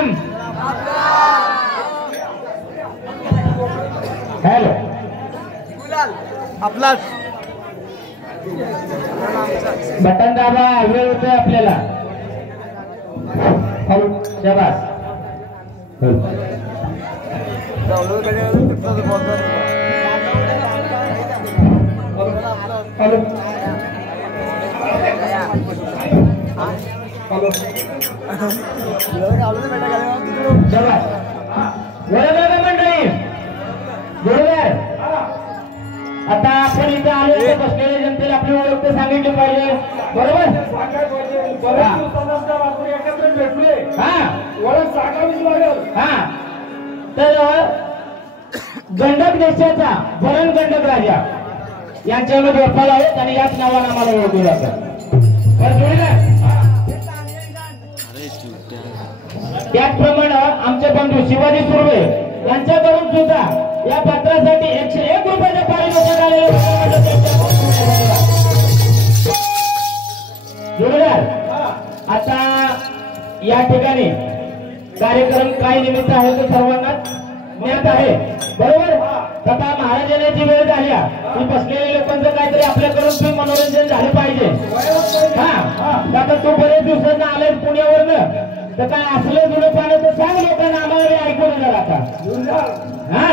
नाम? हॅलो आपलाच बटन दाबा, वेळ होतोय आपल्याला. शाबास. बरोबर मंडळी, बरोबर. आता आपण इथे आलो बसलेल्या जनतेला आपली ओळख सांगितली पाहिजे. बरोबर एकत्र भेटले. हा ओळख सांगावीच लागेल. हा तर गंडक देशाचा भरण गंडक राजा यांच्यामध्ये वफाल आहेत आणि याच नावाने आम्हाला ओळखलं जातं. त्याचप्रमाणे आमचे बंधू शिवाजी सुर्वे यांच्याकडून सुद्धा या पत्रासाठी 101 रुपयाचे पारितोषिक आलेले. आता या ठिकाणी कार्यक्रम काय निमित्त आहे ते सर्वांना ज्ञात आहे. बरोबर. तथा महाराज येण्याची वेळ झाली की बसलेल्या लोकांचं काहीतरी आपल्याकडून मनोरंजन झालं पाहिजे. हा आता तू बरेच दिवसांना आलाय पुण्यावरनं, तर काय असलं जुनं पाणी तर सांग लोकांना, आम्हाला ऐकून झालं आता. हा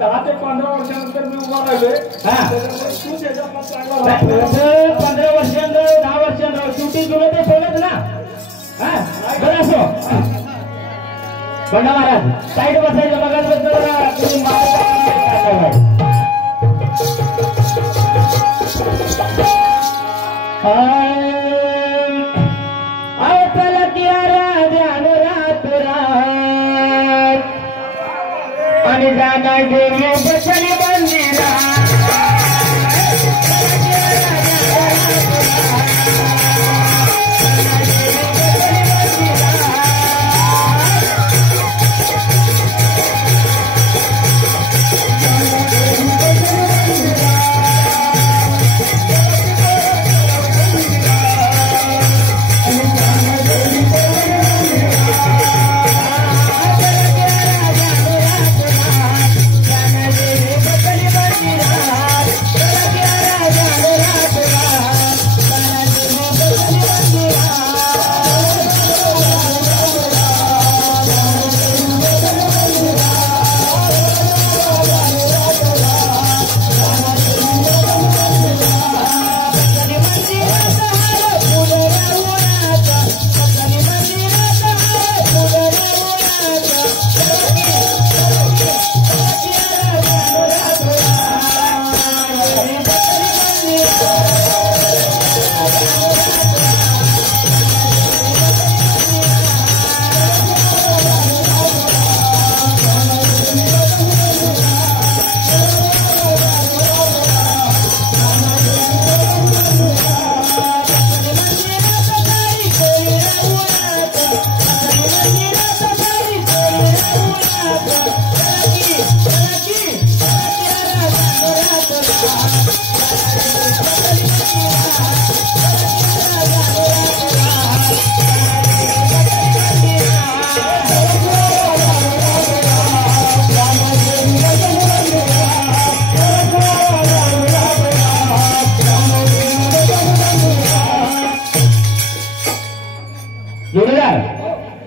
10 ते 15 वर्षानंतर मी उभा राहिलोय. 15 वर्षांवर 10 वर्षांवर शेवटी जुनं ते सोडत ना. हा बरं असो. बंडा महाराज साईड बसायचं बघा. तुम्ही चला किया राजान रात रात आणि जाना गेली बसली मंदिरा.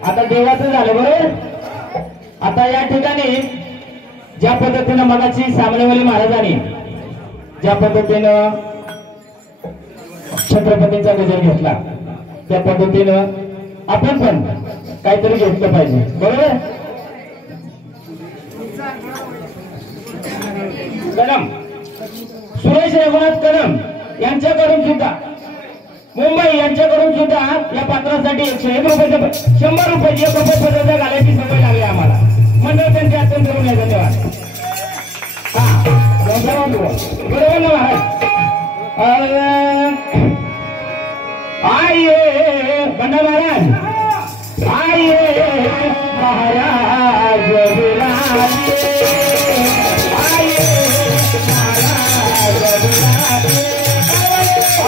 आता देवाचं झालं बरोबर. आता या ठिकाणी ज्या पद्धतीनं मगाची सामनेवाली महाराजांनी ज्या पद्धतीनं छत्रपतींचा गजर घेतला त्या पद्धतीनं आपण पण काहीतरी घेतलं पाहिजे. बरोबर. कदम सुरेश रघुनाथ कदम यांच्याकडून सुद्धा, मुंबई यांच्याकडून सुद्धा या पात्रासाठी 101 रुपयाचं 100 रुपयाची 1 रुपये पत्राचा घालायची सवय लागली आम्हाला. मंडळ त्यांचे अत्यंत करून धन्यवाद. हा बरोबर ना महाराज. आइए बंडा महाराज, आइए महाराज बुलाइए, आइए महाराज बुलाइए,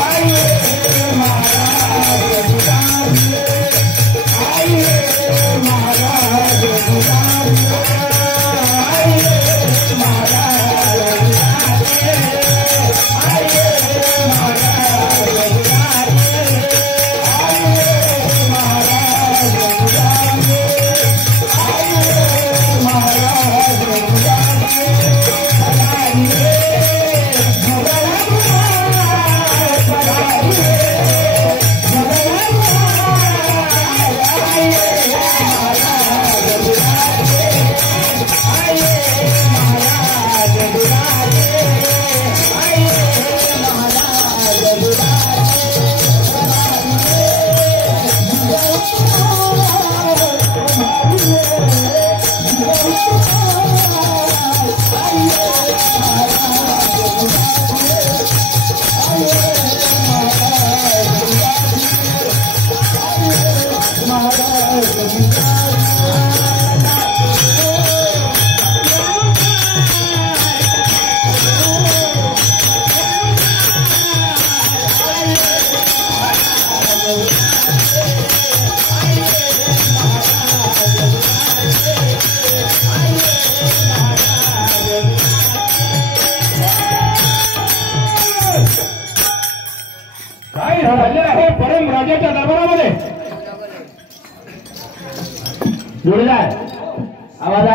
आइए महाराज बुलाइए, आइए चालले आहे परम राजाच्या दरबारामध्ये. जोडीदार आवाज